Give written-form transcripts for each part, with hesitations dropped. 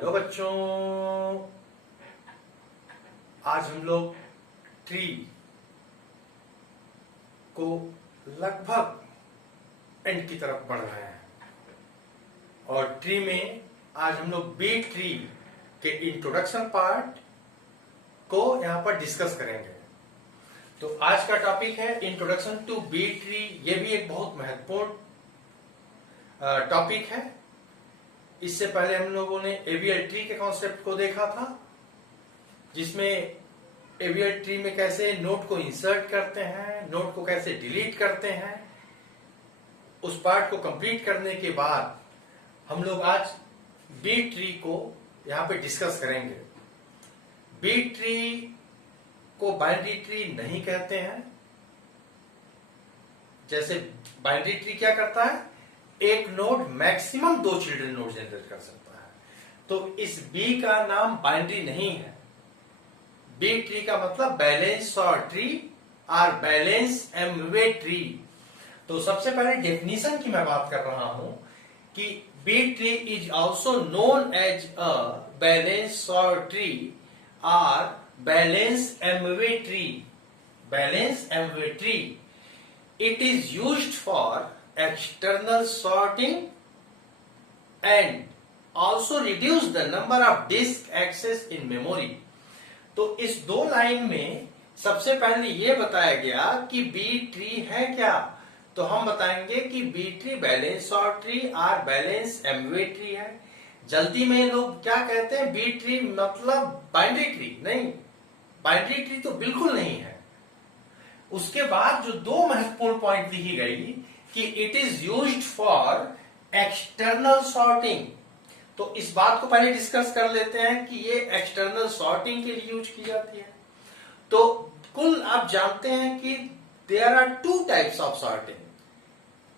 Hello बच्चों, आज हम लोग ट्री को लगभग एंड की तरफ बढ़ रहे हैं और ट्री में आज हम लोग बी ट्री के इंट्रोडक्शन पार्ट को यहां पर डिस्कस करेंगे। तो आज का टॉपिक है इंट्रोडक्शन टू बी ट्री। ये भी एक बहुत महत्वपूर्ण टॉपिक है। इससे पहले हम लोगों ने एवीएल ट्री के कॉन्सेप्ट को देखा था, जिसमें एवीएल ट्री में कैसे नोड को इंसर्ट करते हैं, नोड को कैसे डिलीट करते हैं। उस पार्ट को कंप्लीट करने के बाद हम लोग आज बी ट्री को यहां पे डिस्कस करेंगे। बी ट्री को बाइनरी ट्री नहीं कहते हैं। जैसे बाइनरी ट्री क्या करता है, एक node maximum 2 children node generate कर सकता है। तो इस बी का नाम बाइनरी नहीं है। बी ट्री का मतलब बैलेंस सॉर्ट ट्री और बैलेंस एमवे ट्री। तो सबसे पहले डेफिनेशन की मैं बात कर रहा हूं कि B tree is also known as a balance sort tree और balance M way tree. Balance M way tree, it is used for external sorting and also reduce the number of disk access in memory। तो इस दो line में सबसे पहले ये बताया गया कि बी ट्री है क्या। तो हम बताएंगे कि B tree balance sort tree और बैलेंस एमवे ट्री है। जल्दी में लोग क्या कहते हैं, बी ट्री मतलब बाइनरी ट्री। नहीं, बाइनरी ट्री तो बिल्कुल नहीं है। उसके बाद जो दो महत्वपूर्ण पॉइंट लिखी गई कि it is used for external sorting. तो इस बात को पहले डिस्कस कर लेते हैं कि ये एक्सटर्नल सॉर्टिंग के लिए यूज की जाती है। तो कुल आप जानते हैं कि there are 2 types of sorting.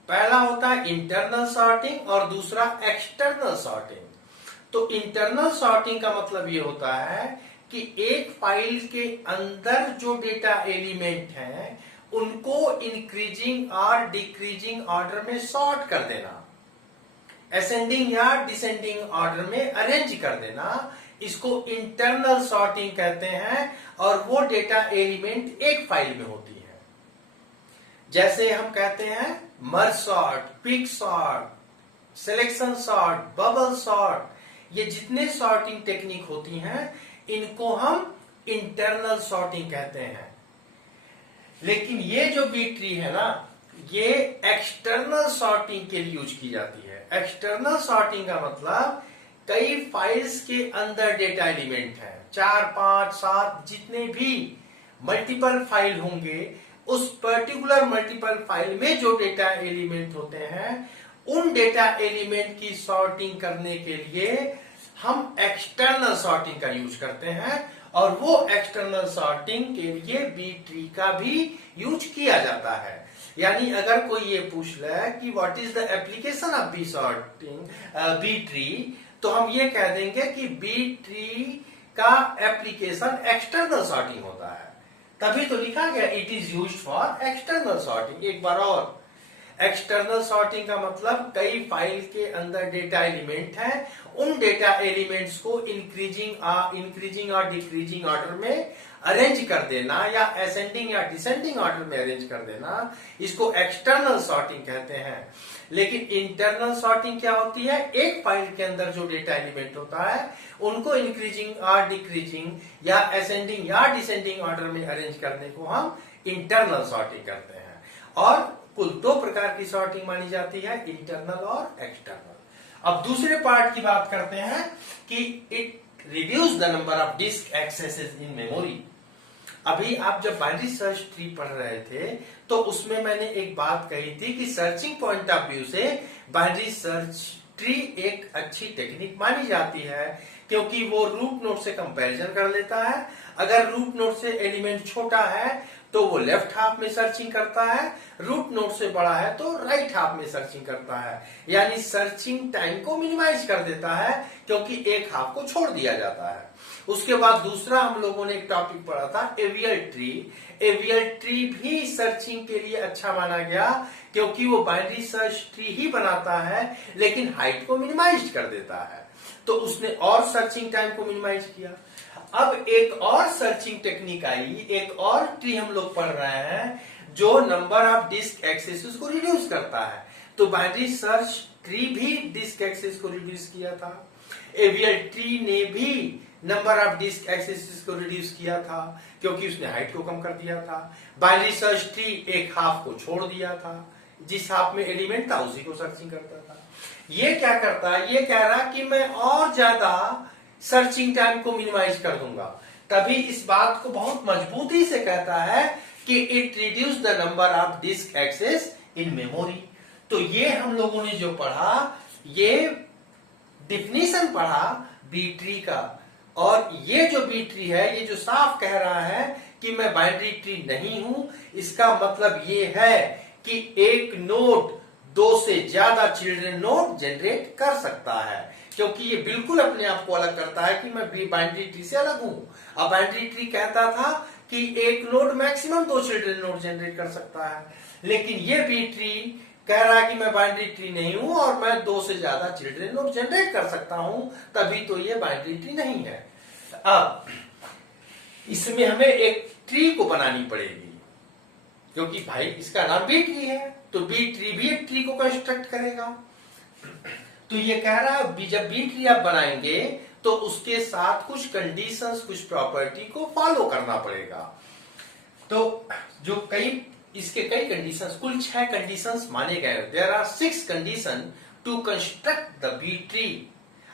पहला होता है इंटरनल सॉर्टिंग और दूसरा एक्सटर्नल सॉर्टिंग। तो इंटरनल सॉर्टिंग का मतलब ये होता है कि एक फाइल के अंदर जो डेटा एलिमेंट है उनको इंक्रीजिंग और डिक्रीजिंग ऑर्डर में सॉर्ट कर देना, असेंडिंग या डिसेंडिंग ऑर्डर में अरेंज कर देना। इसको इंटरनल सॉर्टिंग कहते हैं और वो डेटा एलिमेंट एक फाइल में होती है। जैसे हम कहते हैं merge sort, pick sort, selection sort, bubble sort. ये जितने सॉर्टिंग टेक्निक होती हैं इनको हम इंटरनल सॉर्टिंग कहते हैं। लेकिन ये जो बी ट्री है ना, ये एक्सटर्नल सॉर्टिंग के लिए यूज की जाती है। एक्सटर्नल सॉर्टिंग का मतलब कई फाइल्स के अंदर डेटा एलिमेंट है, 4, 5, 7 जितने भी मल्टीपल फाइल होंगे, उस पर्टिकुलर मल्टीपल फाइल में जो डेटा एलिमेंट होते हैं उन डेटा एलिमेंट की सॉर्टिंग करने के लिए हम एक्सटर्नल सॉर्टिंग का यूज करते हैं। और वो एक्सटर्नल सॉर्टिंग के लिए बी ट्री का भी यूज किया जाता है। यानी अगर कोई ये पूछ ले कि what is the application of B sorting, B tree, तो हम ये कह देंगे कि बी ट्री का एप्लीकेशन एक्सटर्नल सॉर्टिंग होता है। तभी तो लिखा गया it is used for external sorting. एक बार और, एक्सटर्नल सॉर्टिंग का मतलब कई फाइल के अंदर डेटा एलिमेंट है, उन डेटा एलिमेंट्स को इंक्रीजिंग और डिक्रीजिंग ऑर्डर में अरेंज कर देना या असेंडिंग या डिसेंडिंग ऑर्डर में अरेंज कर देना, इसको एक्सटर्नल सॉर्टिंग कहते हैं। लेकिन इंटरनल सॉर्टिंग क्या होती है, एक फाइल के अंदर जो डेटा एलिमेंट होता है उनको इंक्रीजिंग और डिक्रीजिंग या असेंडिंग या डिसेंडिंग ऑर्डर में अरेंज करने को हम इंटरनल सॉर्टिंग करते हैं। और कुल 2 प्रकार की सॉर्टिंग मानी जाती है, इंटरनल और एक्सटर्नल। अब दूसरे पार्ट की बात करते हैं कि it reduce the number of disk accesses in memory. अभी आप जब बाइनरी सर्च ट्री पढ़ रहे थे तो उसमें मैंने एक बात कही थी कि सर्चिंग पॉइंट ऑफ व्यू से बाइनरी सर्च ट्री एक अच्छी टेक्निक मानी जाती है, क्योंकि वो रूट नोड से कंपैरिजन कर लेता है। अगर रूट नोड से एलिमेंट छोटा है तो वो लेफ्ट हाफ में सर्चिंग करता है, रूट नोड से बड़ा है तो राइट हाफ में सर्चिंग करता है। यानी सर्चिंग टाइम को मिनिमाइज कर देता है, क्योंकि एक हाफ को छोड़ दिया जाता है। उसके बाद दूसरा हम लोगों ने एक टॉपिक पढ़ा था एवीएल ट्री। एवीएल ट्री भी सर्चिंग के लिए अच्छा माना गया, क्योंकि वो बाइनरी सर्च ट्री ही बनाता है लेकिन हाइट को मिनिमाइज कर देता है। तो उसने और सर्चिंग टाइम को मिनिमाइज किया। अब एक और सर्चिंग टेक्निक आई, एक और ट्री हम लोग पढ़ रहे हैं जो नंबर ऑफ डिस्क एक्सेस को रिड्यूस करता है। तो बाइनरी सर्च ट्री भी डिस्क एक्सेस को रिड्यूस किया था। एवीएल ट्री ने भी नंबर ऑफ डिस्क एक्सेस को रिड्यूस किया था क्योंकि उसने हाइट को कम कर दिया था। बाइनरी सर्च ट्री एक हाफ को छोड़ दिया था, जिस हाफ में एलिमेंट था उसी को सर्चिंग करता था। ये क्या करता है, ये कह रहा कि मैं और ज्यादा सर्चिंग टाइम को मिनिमाइज कर दूंगा। तभी इस बात को बहुत मजबूती से कहता है कि it reduce the number of disk access in memory. तो ये हम लोगों ने जो पढ़ा, ये डिफिनीशन पढ़ा बी ट्री का, और ये जो बी ट्री है ये जो साफ कह रहा है कि मैं बाइनरी ट्री नहीं हूं, इसका मतलब ये है कि एक नोड दो से ज्यादा चिल्ड्रन नोड जनरेट कर सकता है, क्योंकि ये बिल्कुल अपने आप को अलग करता है कि मैं बाइनरी ट्री से अलग हूं। अब बाइनरी ट्री कहता था कि एक node maximum 2 children node generate कर सकता है, लेकिन ये बी ट्री कह रहा है कि मैं बाइनरी ट्री नहीं हूं और मैं 2 से ज्यादा चिल्ड्रन नोड जनरेट कर सकता हूं, तभी तो ये बाइनरी ट्री नहीं है। अब इसमें हमें एक ट्री को बनानी पड़ेगी, क्योंकि भाई इसका नाम बी ट्री है, तो बी ट्री भी एक ट्री को कंस्ट्रक्ट करेगा। तो ये कह रहा है जब बी ट्री आप बनाएंगे तो उसके साथ कुछ कंडीशंस, कुछ प्रॉपर्टी को फॉलो करना पड़ेगा। तो जो इसके कई कंडीशंस, कुल 6 कंडीशंस माने गए। There are 6 condition to construct the B tree.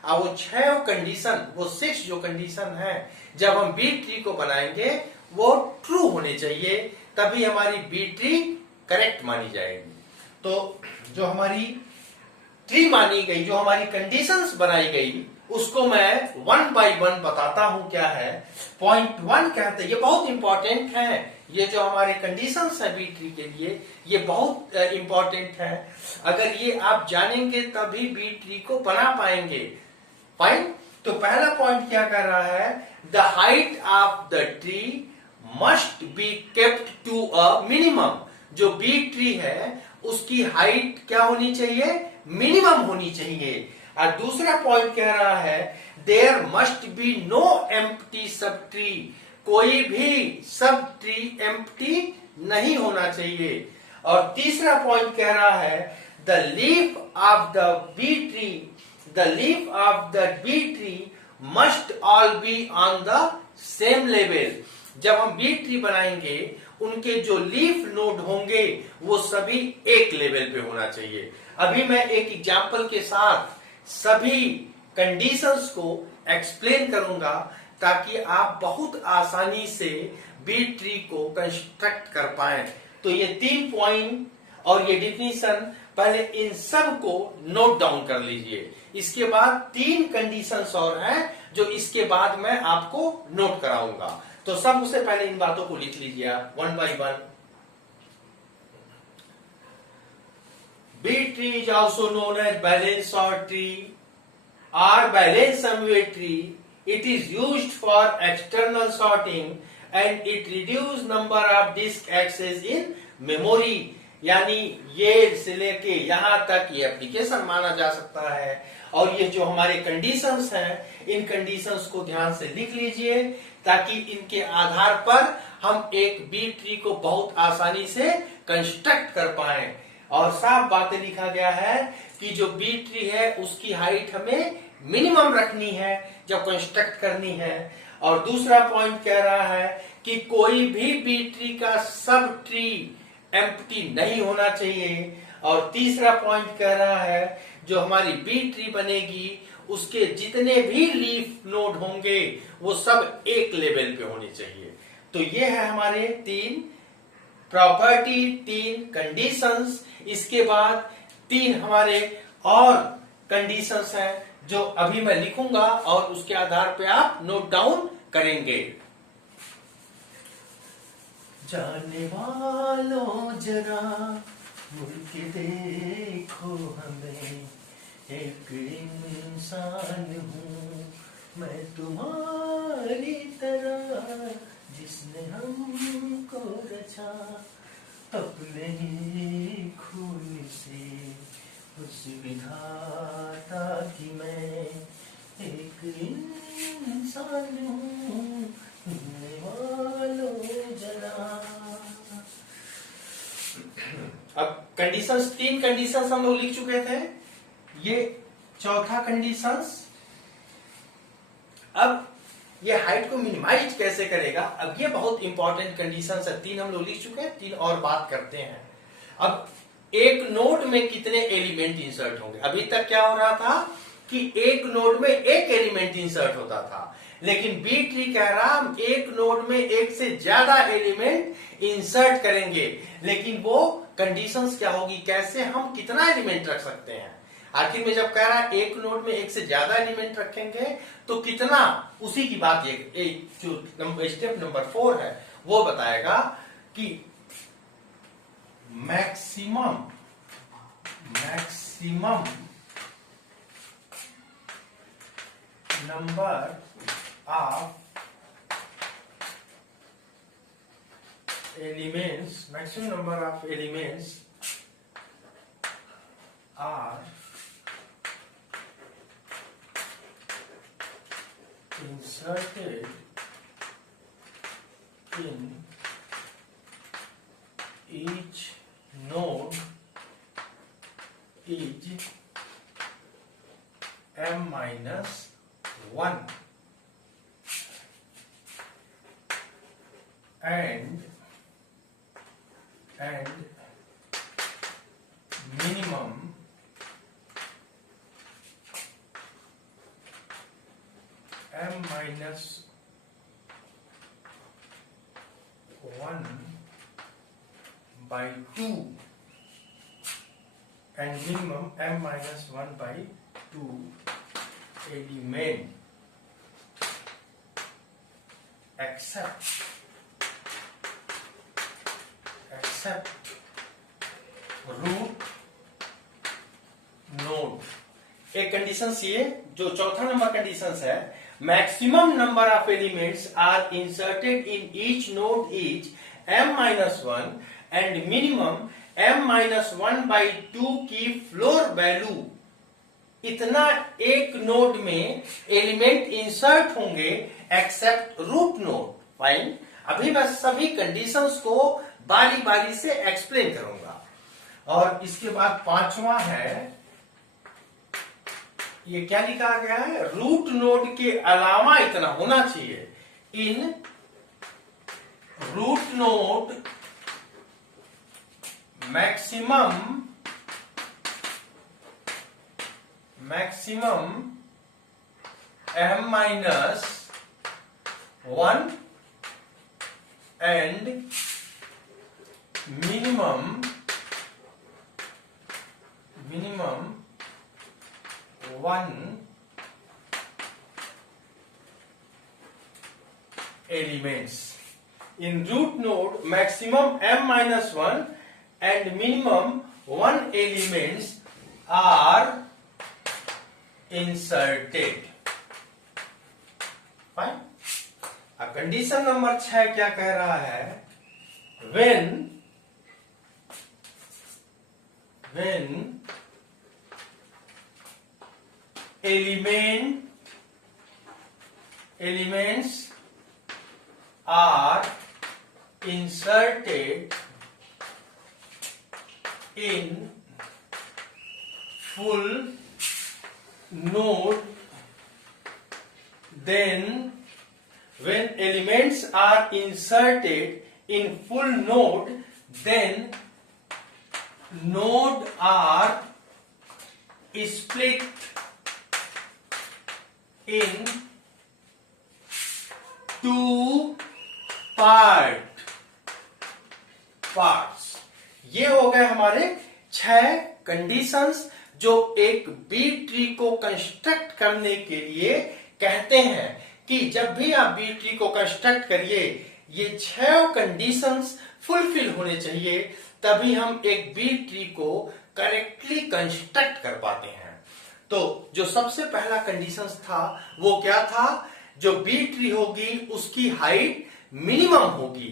अब वो 6 कंडीशन, वो 6 जो कंडीशन है जब हम बी ट्री को बनाएंगे वो ट्रू होने चाहिए, तभी हमारी बी ट्री करेक्ट मानी जाएगी। तो जो हमारी ट्री मानी गई, जो हमारी कंडीशंस बनाई गई, उसको मैं 1 by 1 बताता हूं क्या है। पॉइंट 1 कहते हैं, ये बहुत इंपॉर्टेंट है, ये जो हमारे कंडीशंस है बी ट्री के लिए ये बहुत इंपॉर्टेंट है। अगर ये आप जानेंगे तभी बी ट्री को बना पाएंगे। फाइन। तो पहला पॉइंट क्या कर रहा है, the height of the tree must be kept to a minimum. जो बी ट्री है उसकी हाइट क्या होनी चाहिए, मिनिमम होनी चाहिए। और दूसरा पॉइंट कह रहा है there must be no empty sub tree. कोई भी सब ट्री एम्प्टी नहीं होना चाहिए। और तीसरा पॉइंट कह रहा है the leaf of the B tree, the leaf of the B tree must all be on the same level. जब हम बी ट्री बनाएंगे उनके जो लीफ नोड होंगे वो सभी एक लेवल पे होना चाहिए। अभी मैं एक एग्जांपल के साथ सभी कंडीशंस को एक्सप्लेन करूंगा ताकि आप बहुत आसानी से बी ट्री को कंस्ट्रक्ट कर पाएं। तो ये 3 पॉइंट और ये डिफिनीशन, पहले इन सब को नोट डाउन कर लीजिए। इसके बाद 3 कंडीशंस और हैं जो इसके बाद मैं आपको नोट कराऊंगा। तो सबसे पहले इन बातों को लिख लीजिए आप 1 by 1। B tree is also known as balanced sort tree or balanced sum-way tree. It is used for external sorting and it reduce number of disk access in memory। यानी ये से लेके यहां तक ये एप्लीकेशन माना जा सकता है। और ये जो हमारे कंडीशंस हैं, इन कंडीशंस को ध्यान से लिख लीजिए ताकि इनके आधार पर हम एक बी ट्री को बहुत आसानी से कंस्ट्रक्ट कर पाएं। और साफ बातें लिखा गया है कि जो बी ट्री है उसकी हाइट हमें मिनिमम रखनी है जब कंस्ट्रक्ट करनी है। और दूसरा पॉइंट कह रहा है कि कोई भी बी ट्री का सब ट्री एम्प्टी नहीं होना चाहिए। और तीसरा पॉइंट कह रहा है जो हमारी बी ट्री बनेगी उसके जितने भी लीफ नोड होंगे वो सब एक लेवल पे होने चाहिए। तो ये है हमारे 3 प्रॉपर्टी, 3 कंडीशंस। इसके बाद 3 हमारे और कंडीशंस हैं जो अभी मैं लिखूंगा और उसके आधार पे आप नोट डाउन करेंगे। जाने वालों जरा मुड़ के देखो हमें, एक इंसान हूँ मैं तुम्हारी तरह, जिसने हमको रचा अपने ही खून से उस विधाता की मैं एक इंसान हूँ, सुनने वालों जरा। अब कंडीशंस, 3 कंडीशंस हम लोग लिख चुके थे, ये चौथा कंडीशंस। अब ये हाइट को मिनिमाइज कैसे करेगा, अब ये बहुत इंपॉर्टेंट कंडीशंस है। 3 हम लोग लिख चुके हैं, 3 और बात करते हैं। अब एक नोड में कितने एलिमेंट इंसर्ट होंगे। अभी तक क्या हो रहा था कि एक नोड में एक एलिमेंट इंसर्ट होता था, लेकिन बी ट्री कह रहा हम एक नोड में एक से ज्यादा एलिमेंट इंसर्ट करेंगे, लेकिन वो कंडीशंस क्या होगी, कैसे हम कितना एलिमेंट रख सकते हैं। आखिर में जब कह रहा है एक नोड में एक से ज्यादा एलिमेंट रखेंगे तो कितना, उसी की बात ये जो स्टेप नंबर 4 है वो बताएगा कि maximum number of elements, maximum number of elements are inserted in each node is m minus 1 and minimum m minus 1 by 2 and minimum m minus 1 by 2 element except root node। एक condition ये जो चौथा number condition है, maximum number of elements are inserted in each node is m minus 1 and minimum m minus 1 by 2 की floor value, इतना एक node में element insert होंगे एक्सेप्ट रूट नोड। फाइन, अभी मैं सभी कंडीशंस को बारी बारी से एक्सप्लेन करूंगा। और इसके बाद 5वां है, ये क्या लिखा गया है, रूट नोड के अलावा इतना होना चाहिए। In root node maximum m minus 1 and minimum 1 elements। In root node maximum m minus 1 and minimum 1 elements are inserted। Fine. अब कंडीशन नंबर 6 क्या कह रहा है, when elements are inserted in full node, then when elements are inserted in full node, then node are split in 2 parts. ये हो गए हमारे 6 conditions जो एक बी ट्री को कंस्ट्रक्ट करने के लिए कहते हैं कि जब भी आप बी ट्री को कंस्ट्रक्ट करिए ये 6 कंडीशंस फुलफिल होने चाहिए, तभी हम एक बी ट्री को करेक्टली कंस्ट्रक्ट कर पाते हैं। तो जो सबसे पहला कंडीशंस था वो क्या था, जो बी ट्री होगी उसकी हाइट मिनिमम होगी।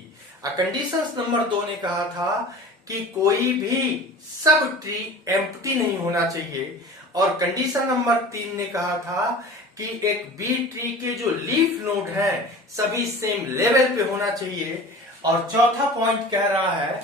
कंडीशंस नंबर 2 ने कहा था कि कोई भी सब ट्री एम्प्टी नहीं होना चाहिए। और कंडीशन नंबर 3 ने कहा था कि एक बी ट्री के जो लीफ नोड हैं सभी सेम लेवल पे होना चाहिए। और चौथा पॉइंट कह रहा है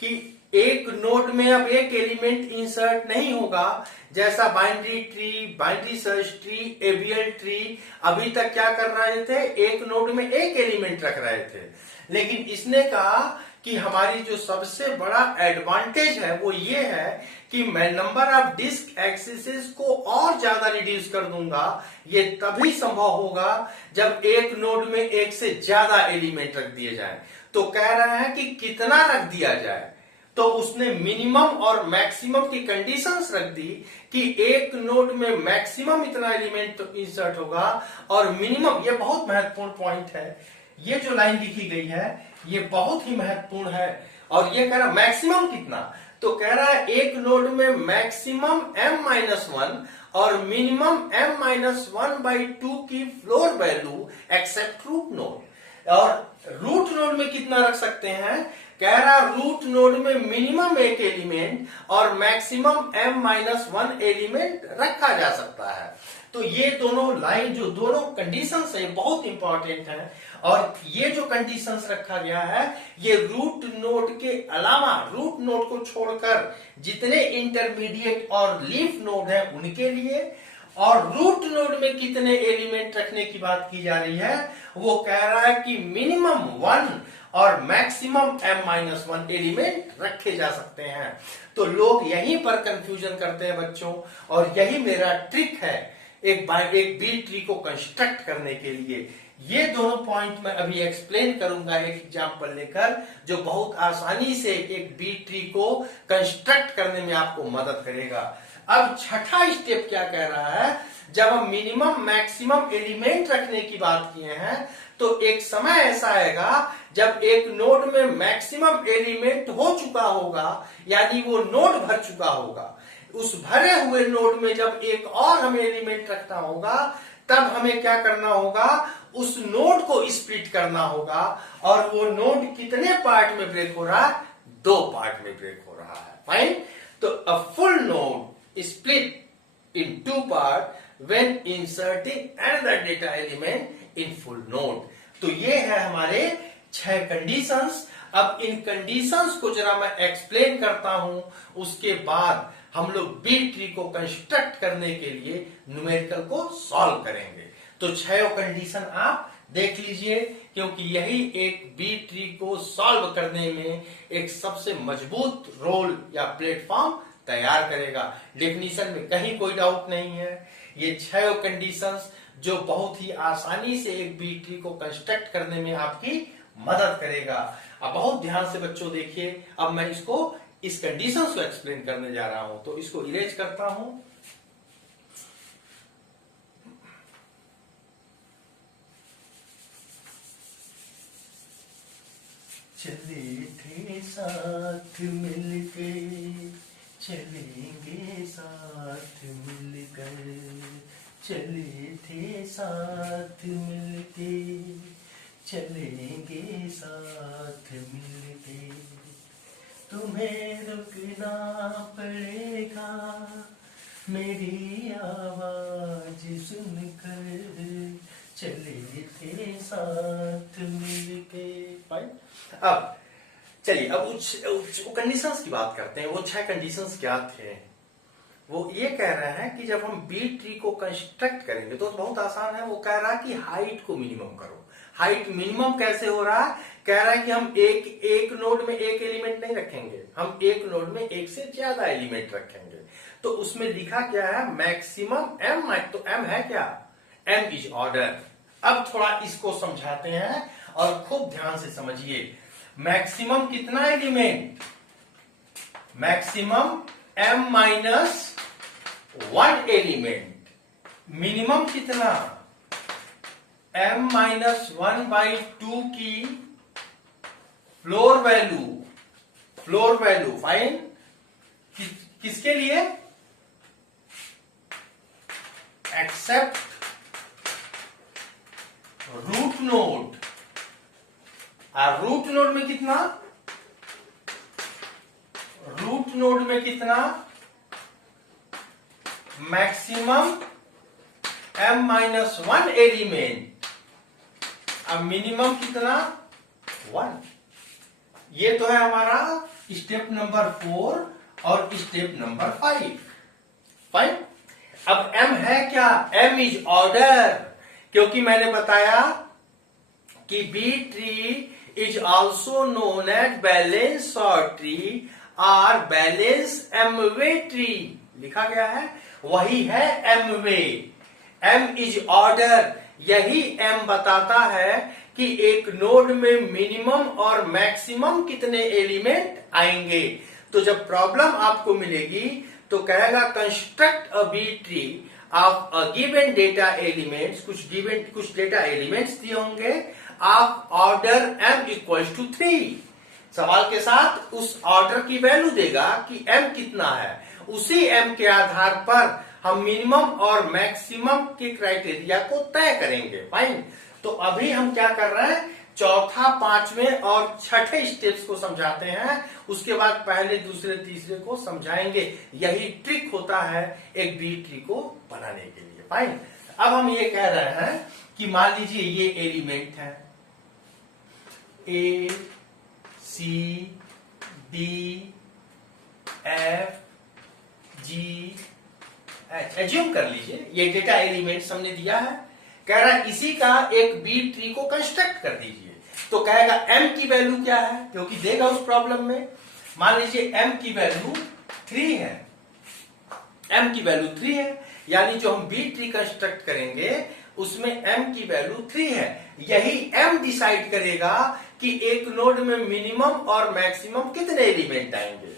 कि एक नोड में अब एक एलिमेंट इंसर्ट नहीं होगा, जैसा binary tree, binary search tree, ABL tree अभी तक क्या कर रहे थे, एक नोड में एक एलिमेंट रख रहे थे। लेकिन इसने कहा कि हमारी जो सबसे बड़ा एडवांटेज है वो ये है कि मैं नंबर ऑफ डिस्क एक्सिस को और ज्यादा रिड्यूस कर दूंगा। ये तभी संभव होगा जब एक नोड में एक से ज्यादा एलिमेंट रख दिए जाए। तो कह रहा है कि कितना रख दिया जाए, तो उसने मिनिमम और मैक्सिमम की कंडीशंस रख दी कि एक नोड में मैक्सिमम इतना एलिमेंट इंसर्ट होगा और मिनिमम, ये बहुत महत्वपूर्ण पॉइंट है, ये जो लाइन लिखी गई है ये बहुत ही महत्वपूर्ण है। और ये कह रहा मैक्सिमम कितना, तो कह रहा है एक नोड में मैक्सिमम m-1 और मिनिमम m-1/2 की floor value except root node. और रूट नोड में कितना रख सकते हैं, कह रहा रूट नोड में मिनिमम एक एलिमेंट और मैक्सिमम m-1 एलिमेंट रखा जा सकता है। तो ये दोनों लाइन, जो दोनों कंडीशंस है, बहुत इंपॉर्टेंट है। और ये जो कंडीशंस रखा गया है ये रूट नोड के अलावा, रूट नोड को छोड़कर जितने इंटरमीडिएट और लीफ नोड है उनके लिए, और रूट नोड में कितने एलिमेंट रखने की बात की जा रही है, वो कह रहा है कि मिनिमम 1 और मैक्सिमम m-1 एलिमेंट रखे जा सकते हैं। तो लोग यहीं पर कंफ्यूजन करते हैं बच्चों, और यही मेरा ट्रिक है एक बी ट्री को कंस्ट्रक्ट करने के लिए। ये दोनों पॉइंट मैं अभी एक्सप्लेन करूंगा एक एग्जांपल लेकर, जो बहुत आसानी से एक बी ट्री को कंस्ट्रक्ट करने में आपको मदद करेगा। अब छठा स्टेप क्या कह रहा है, जब हम मिनिमम मैक्सिमम एलिमेंट रखने की बात किए हैं तो एक समय ऐसा आएगा जब एक नोड में मैक्सिमम एलिमेंट हो चुका होगा, यानी वो नोड भर चुका होगा। उस भरे हुए नोड में जब एक और हमें एलिमेंट रखना होगा, तब हमें क्या करना होगा, उस नोड को स्प्लिट करना होगा। और वो नोड कितने पार्ट में ब्रेक हो रहा है, 2 पार्ट में ब्रेक हो रहा है। फाइन। तो a full node split in 2 part when inserting another data element in full node. तो ये है हमारे 6 कंडीशंस। अब इन कंडीशंस को जरा मैं एक्सप्लेन करता हूं, उसके बाद हम लोग बी ट्री को कंस्ट्रक्ट करने के लिए न्यूमेरिकल को सॉल्व करेंगे। तो 6 कंडीशन आप देख लीजिए, क्योंकि यही एक बी ट्री को सॉल्व करने में एक सबसे मजबूत रोल या प्लेटफॉर्म तैयार करेगा। डेफिनेशन में कहीं कोई डाउट नहीं है। ये 6 कंडीशंस जो बहुत ही आसानी से एक बी ट्री को कंस्ट्रक्ट करने में आपकी मदद करेगा। अब बहुत ध्यान से बच्चों देखिए, अब मैं इस कंडीशंस को एक्सप्लेन करने जा रहा हूं, तो इसको इरेज करता हूं। चले थे साथ मिलके, चलेंगे साथ मिलकर, चले थे साथ मिलके, चलेंगे साथ मिलके, तुम्हें रुकना पड़ेगा मेरी आवाज सुनकर, चले थे साथ मिलके। अब चलिए, अब वो कंडीशंस की बात करते हैं। वो 6 कंडीशंस क्या थे, वो ये कह रहे हैं कि जब हम बी ट्री को कंस्ट्रक्ट करेंगे तो बहुत आसान है। वो कह रहा है कि हाइट को मिनिमम करो। हाइट मिनिमम कैसे हो रहा है, कह रहा है कि हम एक नोड में एक एलिमेंट नहीं रखेंगे, हम एक नोड में एक से ज्यादा एलिमेंट रखेंगे। तो उसमें लिखा क्या है, मैक्सिमम m, तो m है क्या, m इज ऑर्डर। अब थोड़ा इसको समझाते हैं और खूब ध्यान से समझिए। मैक्सिमम कितना element, maximum m-1 element. Minimum कितना, m-1/2 की फ्लोर वैल्यू। फाइन। किसके लिए, except root node. Root node में कितना, नोड में कितना, मैक्सिमम m-1 एलिमेंट, अब मिनिमम कितना 1। ये तो है हमारा स्टेप नंबर 4 और स्टेप नंबर 5। फाइन। अब m है क्या, m इज ऑर्डर, क्योंकि मैंने बताया कि B tree is also known as balance sort tree और बैलेंस m वे ट्री लिखा गया है, वही है m way. m is order, यही m बताता है कि एक नोड में मिनिमम और मैक्सिमम कितने एलिमेंट आएंगे। तो जब प्रॉब्लम आपको मिलेगी तो कहेगा construct a B tree of a given data elements, कुछ डेटा एलिमेंट्स दिए होंगे of order m equals to 3। सवाल के साथ उस ऑर्डर की वैल्यू देगा कि m कितना है, उसी m के आधार पर हम मिनिमम और मैक्सिमम के क्राइटेरिया को तय करेंगे। फाइन। तो अभी हम क्या कर रहे हैं, चौथा, पांचवें और छठे स्टेप्स को समझाते हैं, उसके बाद पहले, दूसरे, तीसरे को समझाएंगे। यही ट्रिक होता है एक बी ट्री को बनाने के लिए। फाइन। अब हम ये कह रहे हैं कि मान लीजिए ये एलिमेंट है A C D F G H, assume कर लीजिए ये डेटा एलिमेंट्स हमने दिया है। कह रहा है इसी का एक बी ट्री को कंस्ट्रक्ट कर दीजिए। तो कहेगा m की वैल्यू क्या है, क्योंकि देगा उस प्रॉब्लम में। मान लीजिए m की वैल्यू 3 है, m की वैल्यू 3 है, यानी जो हम बी ट्री कंस्ट्रक्ट करेंगे उसमें m की वैल्यू 3 है। यही m डिसाइड करेगा कि एक नोड में मिनिमम और मैक्सिमम कितने एलिमेंट आएंगे।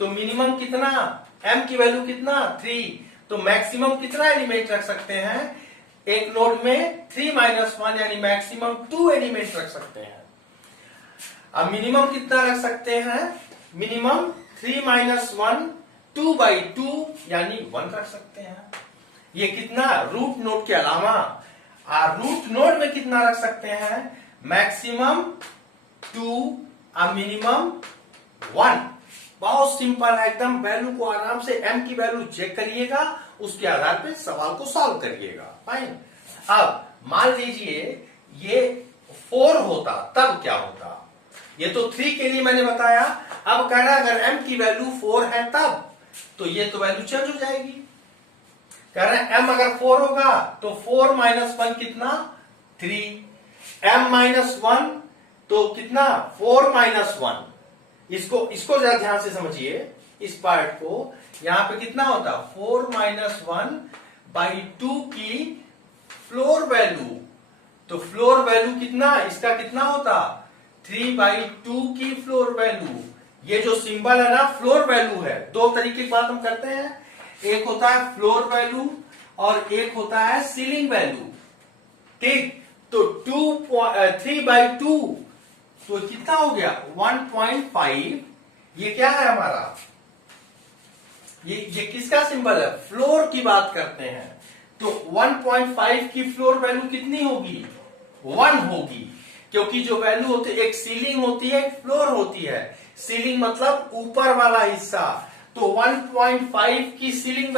तो मिनिमम कितना, m की वैल्यू कितना 3, तो मैक्सिमम कितना एलिमेंट रख सकते हैं एक नोड में, 3-1 यानी मैक्सिमम 2 एलिमेंट रख सकते हैं। अब मिनिमम कितना रख सकते हैं, मिनिमम 3-1 2/2 यानी 1 रख सकते हैं। ये कितना, रूट नोड के अलावा रूट नोड में कितना रख सकते हैं, मैक्सिमम 2 और मिनिमम 1। बहुत सिंपल है एकदम। वैल्यू को आराम से m की वैल्यू चेक करिएगा, उसके आधार पे सवाल को सॉल्व करिएगा। फाइन। अब मान लीजिए ये 4 होता तब क्या होता, ये तो 3 के लिए मैंने बताया। अब कह रहा है अगर m की वैल्यू 4 है तब, तो ये तो वैल्यू चेंज हो जाएगी। कह रहे हैं m अगर 4 होगा तो 4-1 कितना 3, m-1 तो कितना 4-1। इसको जरा ध्यान से समझिए, इस पार्ट को। यहां पे कितना होता, 4-1/2 की फ्लोर वैल्यू। तो फ्लोर वैल्यू कितना, इसका कितना होता 3/2 की फ्लोर वैल्यू। ये जो सिंबल है ना फ्लोर वैल्यू है। दो तरीके की बात हम करते हैं, एक होता है फ्लोर वैल्यू और एक होता है सीलिंग वैल्यू। ठीक। तो 3/2 तो कितना हो गया 1.5। ये क्या है हमारा, ये किसका सिंबल है, फ्लोर की बात करते हैं। तो 1.5 की फ्लोर वैल्यू कितनी होगी, 1 होगी, क्योंकि जो वैल्यू होती है एक सीलिंग होती है एक फ्लोर होती है। सीलिंग मतलब ऊपर वाला हिस्सा। तो 1.5 की सीलिंग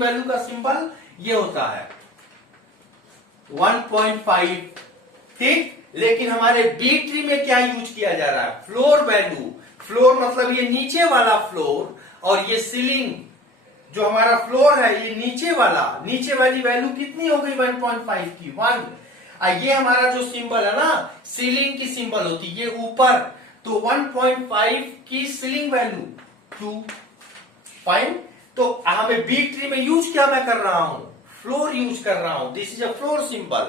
वैल्यू का सिंबल ये होता है 1.5। ठीक। लेकिन हमारे बी ट्री में क्या यूज किया जा रहा है, फ्लोर वैल्यू। फ्लोर मतलब ये नीचे वाला फ्लोर, और ये सीलिंग जो हमारा फ्लोर है ये नीचे वाली वैल्यू कितनी हो गई 1.5 की 1। ये हमारा जो सिंबल है ना सीलिंग की सिंबल होती है ये ऊपर, तो 1.5 की सीलिंग वैल्यू 2। फाइन। तो हमें बी ट्री में यूज क्या मैं कर रहा हूं, फ्लोर यूज कर रहा हूं। This is a floor symbol.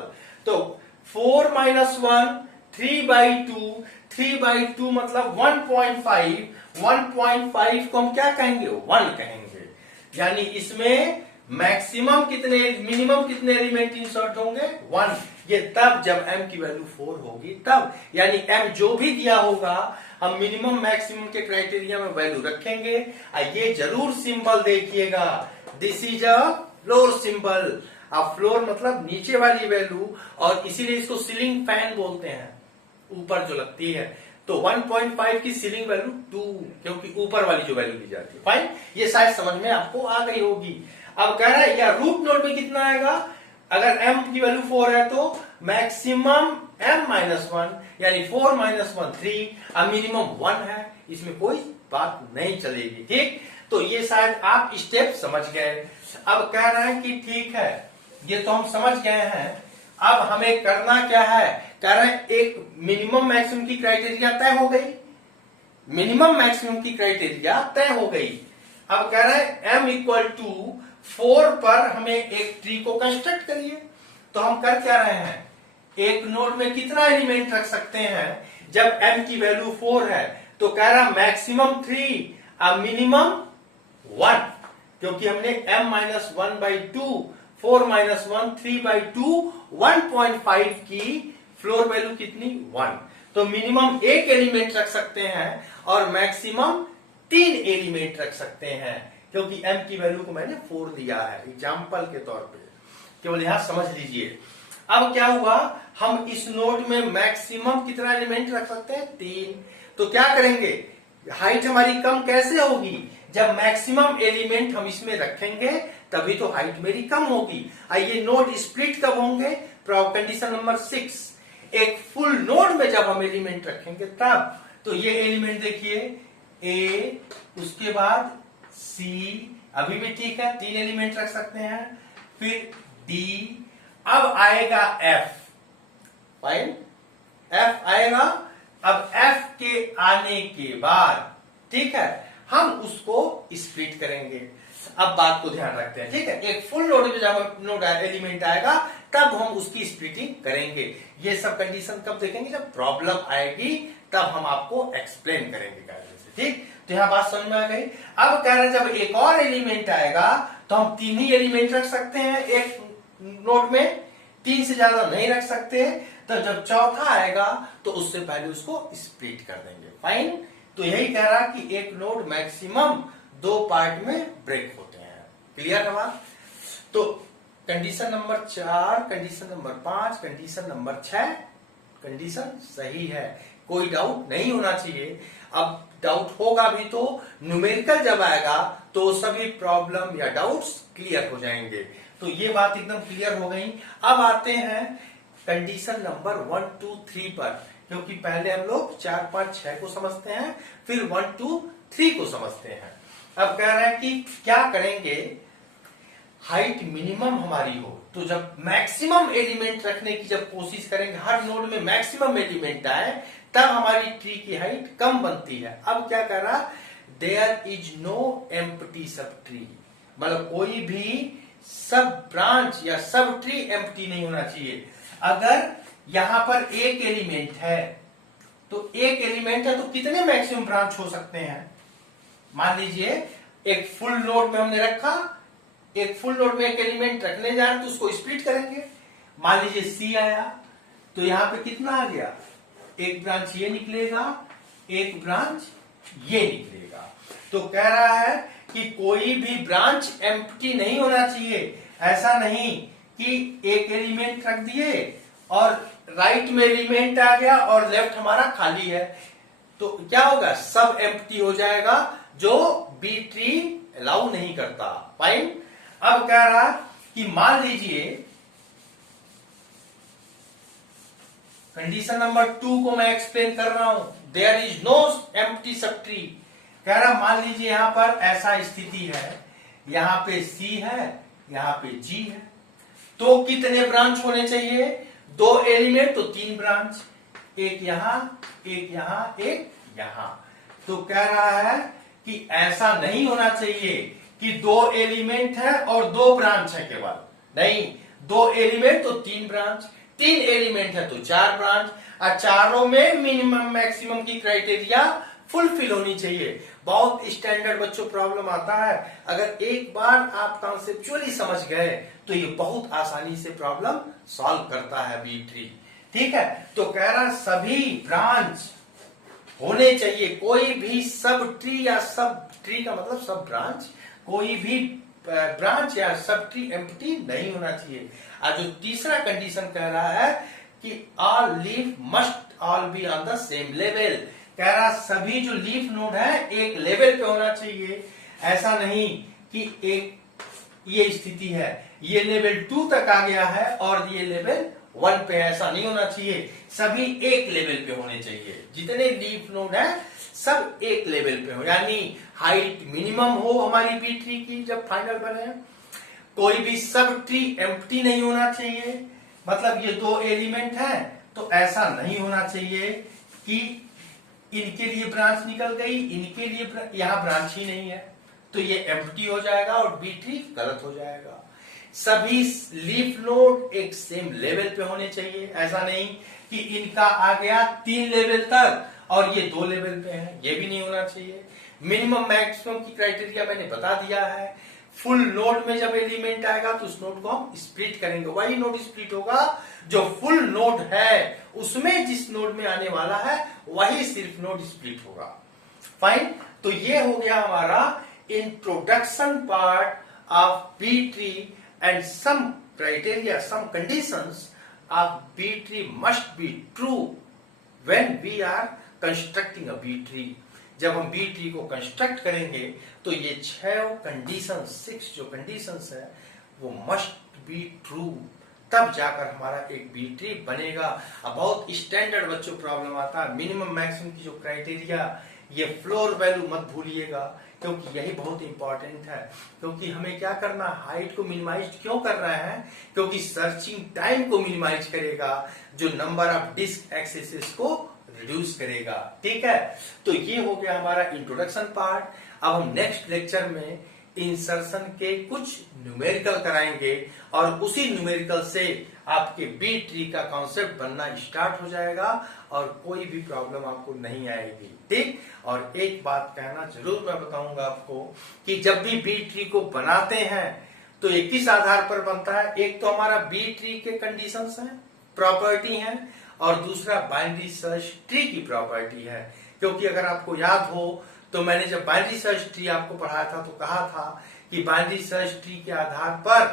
तो 4-1 3/2, 3/2 मतलब 1.5। 1.5 को हम क्या कहेंगे, 1 कहेंगे। यानी इसमें मैक्सिमम कितने, मिनिमम कितने एलिमेंट इंसर्ट होंगे 1। ये तब जब m की वैल्यू 4 होगी तब, यानी m जो भी दिया होगा हम मिनिमम मैक्सिमम के क्राइटेरिया में वैल्यू रखेंगे। ये जरूर सिंबल देखिएगा, this is a floor symbol. अब फ्लोर मतलब नीचे वाली वैल्यू, और इसीलिए इसको सीलिंग फैन बोलते हैं, ऊपर जो लगती है। तो 1.5 की सीलिंग वैल्यू 2, क्योंकि ऊपर वाली जो वैल्यू ली जाती है। फाइन, ये शायद समझ में आपको आ गई होगी। अब कह रहा है या रूट नोड में कितना आएगा, अगर m की वैल्यू 4 है तो मैक्सिमम m-1 यानी 4 - 1 3, अब मिनिमम 1 है, इसमें कोई बात नहीं चलेगी। ठीक, तो ये शायद आप स्टेप समझ गए। अब कह रहे हैं कि ठीक है, ये तो हम समझ गए हैं, अब हमें करना क्या है। कह रहे हैं एक मिनिमम मैक्सिमम की क्राइटेरिया तय हो गई, मिनिमम मैक्सिमम की क्राइटेरिया तय हो गई। अब कह रहे हैं m = 4 पर हमें एक ट्री को कंस्ट्रक्ट करिए। तो हम कर क्या रहे हैं, एक नोड में कितना एलिमेंट रख सकते हैं जब m की वैल्यू 4 है, तो कह रहा मैक्सिमम 3 और मिनिमम 1, क्योंकि हमने m-1/2 4 - 1 3/2 1.5 की फ्लोर वैल्यू कितनी 1, तो मिनिमम एक एलिमेंट रख सकते हैं और मैक्सिमम 3 एलिमेंट रख सकते हैं, क्योंकि m की वैल्यू को मैंने 4 दिया है एग्जाम्पल के तौर पे, केवल यहां समझ लीजिए। अब क्या हुआ, हम इस नोड में मैक्सिमम कितना एलिमेंट रख सकते हैं 3, तो क्या करेंगे, हाइट हमारी कम कैसे होगी, जब मैक्सिमम एलिमेंट हम इसमें रखेंगे तभी तो हाइट मेरी कम होगी। आइए नोड स्प्लिट कब होंगे, कंडीशन नंबर 6, एक फुल नोड में जब हम एलिमेंट रखेंगे तब। तो ये एलिमेंट देखिए ए, उसके बाद सी, अभी भी ठीक है 3 एलिमेंट रख सकते हैं, फिर डी, अब आएगा एफ। फाइन, एफ आएगा। अब एफ के आने के बाद ठीक है हम उसको स्प्लिट करेंगे। अब बात को ध्यान रखते हैं, ठीक है, एक फुल नोड में जब नोड एलिमेंट आएगा तब हम उसकी स्प्लिटिंग करेंगे। ये सब कंडीशन कब देखेंगे, जब प्रॉब्लम आएगी तब हम आपको एक्सप्लेन करेंगे कायदे से। ठीक, तो यहां बात समझ में आ गई। अब कह रहे हैं जब एक और एलिमेंट आएगा तो हम 3 ही एलिमेंट रख सकते हैं एक नोड में, 3 से ज्यादा नहीं रख सकते। तो जब चौथा आएगा तो उससे पहले उसको स्प्लिट कर देंगे। फाइन, तो यही कह रहा कि एक नोड मैक्सिमम 2 पार्ट में ब्रेक होते हैं। क्लियर है बात। तो condition number 4, condition number 5, condition number 6 condition सही है, कोई डाउट नहीं होना चाहिए। अब डाउट होगा भी तो न्यूमेरिकल जब आएगा तो सभी प्रॉब्लम या डाउट्स क्लियर हो जाएंगे। तो ये बात एकदम क्लियर हो गई। अब आते हैं कंडीशन नंबर 1 2 3 पर, क्योंकि पहले हम लोग 4 5 6 को समझते हैं, फिर 1 2 3 को समझते हैं। अब कह रहे हैं कि क्या करेंगे, हाइट मिनिमम हमारी हो, तो जब मैक्सिमम एलिमेंट रखने की जब कोशिश करेंगे, हर नोड में मैक्सिमम एलिमेंट आए, तब हमारी ट्री की हाइट कम बनती है। अब क्या कर रहा, there is no empty sub tree, मतलब कोई भी सब ब्रांच या सब ट्री एम्प्टी नहीं होना चाहिए। अगर यहां पर एक एलिमेंट है तो एक एलिमेंट है तो कितने मैक्सिमम ब्रांच हो सकते हैं, मान लीजिए एक फुल नोड में हमने रखा, एक फुल नोड में एक एलिमेंट रखने जा रहे हैं तो उसको स्प्लिट करेंगे। मान लीजिए सी आया तो यहां पे कितना आ गया, एक ब्रांच ये निकलेगा, एक ब्रांच ये निकलेगा। तो कह रहा है कि कोई भी ब्रांच एम्प्टी नहीं होना चाहिए। ऐसा नहीं कि एक एलिमेंट रख दिए और राइट में एलिमेंट आ गया और लेफ्ट हमारा खाली है, तो क्या होगा, सब एम्प्टी हो जाएगा, जो बी ट्री अलाउ नहीं करता। फाइन, अब कह रहा कि मान लीजिए कंडीशन नंबर 2 को मैं एक्सप्लेन कर रहा हूं, there is no empty sub tree. कह रहा मान लीजिए यहां पर ऐसा स्थिति है, यहां पे सी है, यहां पे जी है, तो कितने ब्रांच होने चाहिए, 2 एलिमेंट तो 3 ब्रांच, एक यहां, एक यहां, एक यहां। तो कह रहा है कि ऐसा नहीं होना चाहिए कि 2 एलिमेंट है और 2 ब्रांच है केवल, नहीं, 2 एलिमेंट तो 3 ब्रांच, 3 एलिमेंट है तो 4 ब्रांच, और चारों में मिनिमम मैक्सिमम की क्राइटेरिया फुलफिल होनी चाहिए। बहुत स्टैंडर्ड बच्चों प्रॉब्लम आता है, अगर एक बार आप कॉन्सेप्चुअली समझ गए तो ये बहुत आसानी से प्रॉब्लम सॉल्व करता है बी ट्री। ठीक है, तो कह रहा सभी ब्रांच होने चाहिए, कोई भी सब ट्री या सब ट्री का मतलब सब ब्रांच, कोई भी ब्रांच या सब ट्री एम्प्टी नहीं होना चाहिए। और जो तीसरा कंडीशन कह रहा है कि all leaf must all be on the same level, कह रहा सभी जो लीफ नोड है एक लेवल पे होना चाहिए। ऐसा नहीं कि एक ये स्थिति है, ये लेवल 2 तक आ गया है और ये लेवल 1 पे है, ऐसा नहीं होना चाहिए। सभी एक लेवल पे होने चाहिए। जितने लीफ नोड है सब एक लेवल पे हो, यानी हाइट मिनिमम हो हमारी बी ट्री की जब फाइनल बने। कोई भी सब ट्री एम्प्टी नहीं होना चाहिए, मतलब ये 2 एलिमेंट है तो ऐसा नहीं होना चाहिए कि इनके लिए ब्रांच निकल गई, इनके लिए यहां ब्रांच ही नहीं है, तो ये एम्प्टी हो जाएगा और बी ट्री गलत हो जाएगा। सभी लीफ नोड एक सेम लेवल पे होने चाहिए। ऐसा नहीं कि इनका आ गया 3 लेवल तक और ये 2 लेवल पे है, ये भी नहीं होना चाहिए। मिनिमम मैक्सिमम की क्राइटेरिया मैंने बता दिया है। फुल नोड में जब एलिमेंट आएगा तो उस नोड को हम स्प्लिट करेंगे, वही नोड स्प्लिट होगा जो फुल नोड है, उसमें जिस नोड में आने वाला है वही सिर्फ नोड स्प्लिट होगा। फाइन, तो ये हो गया हमारा introduction part of B tree and some criteria, some conditions of B tree must be true when we are constructing a B tree. जब हम बी ट्री को कंस्ट्रक्ट करेंगे तो ये 6 कंडीशंस, 6 जो कंडीशंस है वो मस्ट बी ट्रू, तब जाकर हमारा एक बी ट्री बनेगा। अब बहुत स्टैंडर्ड बच्चों प्रॉब्लम आता है, मिनिमम मैक्सिमम की जो क्राइटेरिया, ये फ्लोर वैल्यू मत भूलिएगा क्योंकि यही बहुत इंपॉर्टेंट है। क्योंकि हमें क्या करना, हाइट को मिनिमाइज क्यों कर रहे हैं, क्योंकि सर्चिंग टाइम को मिनिमाइज करेगा, जो नंबर ऑफ डिस्क एक्सेसेस को रिड्यूस करेगा। ठीक है, तो ये हो गया हमारा इंट्रोडक्शन पार्ट। अब हम नेक्स्ट लेक्चर में इंसर्शन के कुछ न्यूमेरिकल कराएंगे और उसी न्यूमेरिकल से आपके बी ट्री का कॉन्सेप्ट बनना स्टार्ट हो जाएगा और कोई भी प्रॉब्लम आपको नहीं आएगी। ठीक, और एक बात कहना जरूर मैं बताऊंगा आपको कि जब भी बी ट्री को बनाते हैं तो एक किस आधार पर बनता है, एक तो हमारा बी ट्री के कंडीशंस हैं, प्रॉपर्टी हैं, और दूसरा बाइनरी सर्च ट्री की प्रॉपर्टी है। क्योंकि अगर आपको याद हो तो मैंने जब बाइनरी सर्च ट्री आपको पढ़ाया था तो कहा था कि बाइनरी सर्च ट्री के आधार पर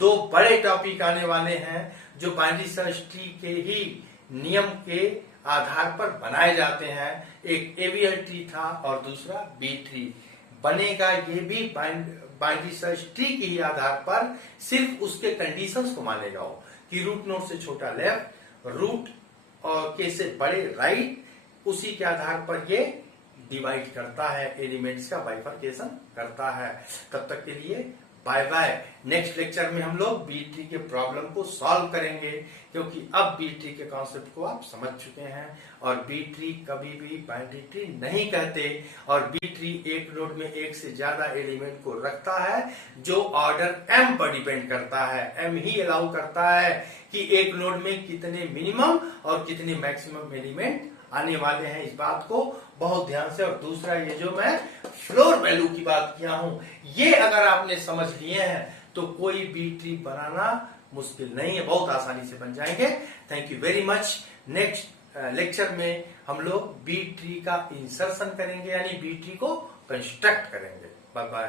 2 बड़े टॉपिक आने वाले हैं जो बाइनरी सर्च ट्री के ही नियम के आधार पर बनाए जाते हैं। एक एवीएल ट्री था और दूसरा बी ट्री बनेगा, ये भी बाइनरी सर्च ट्री के ही आधार पर, सिर्फ उसके कंडीशंस को मानेगा वो कि रूट नोड से छोटा लेफ्ट, रूट और के से बड़े राइट, उसी के आधार पर ये डिवाइड करता है, एलिमेंट्स का बाइफर्केशन करता है। तब तक के लिए बाय बाय। नेक्स्ट लेक्चर में हम लोग बी ट्री के प्रॉब्लम को सॉल्व करेंगे क्योंकि अब बी ट्री के कॉन्सेप्ट को आप समझ चुके हैं। और बी ट्री कभी भी बाइनरी ट्री नहीं कहते, और बी ट्री एक नोड में एक से ज्यादा एलिमेंट को रखता है जो ऑर्डर एम पर डिपेंड करता है। एम ही अलाउ करता है कि एक नोड में कितने मिनिमम और कितने मैक्सिमम एलिमेंट आने वाले हैं, इस बात को बहुत ध्यान से। और दूसरा ये जो मैं फ्लोर वैल्यू की बात किया हूं, ये अगर आपने समझ लिए हैं तो कोई बी ट्री बनाना मुश्किल नहीं है, बहुत आसानी से बन जाएंगे। Thank you very much. Next lecture में हम लोग बी ट्री का इंसर्शन करेंगे, यानी बी ट्री को कंस्ट्रक्ट करेंगे। Bye bye.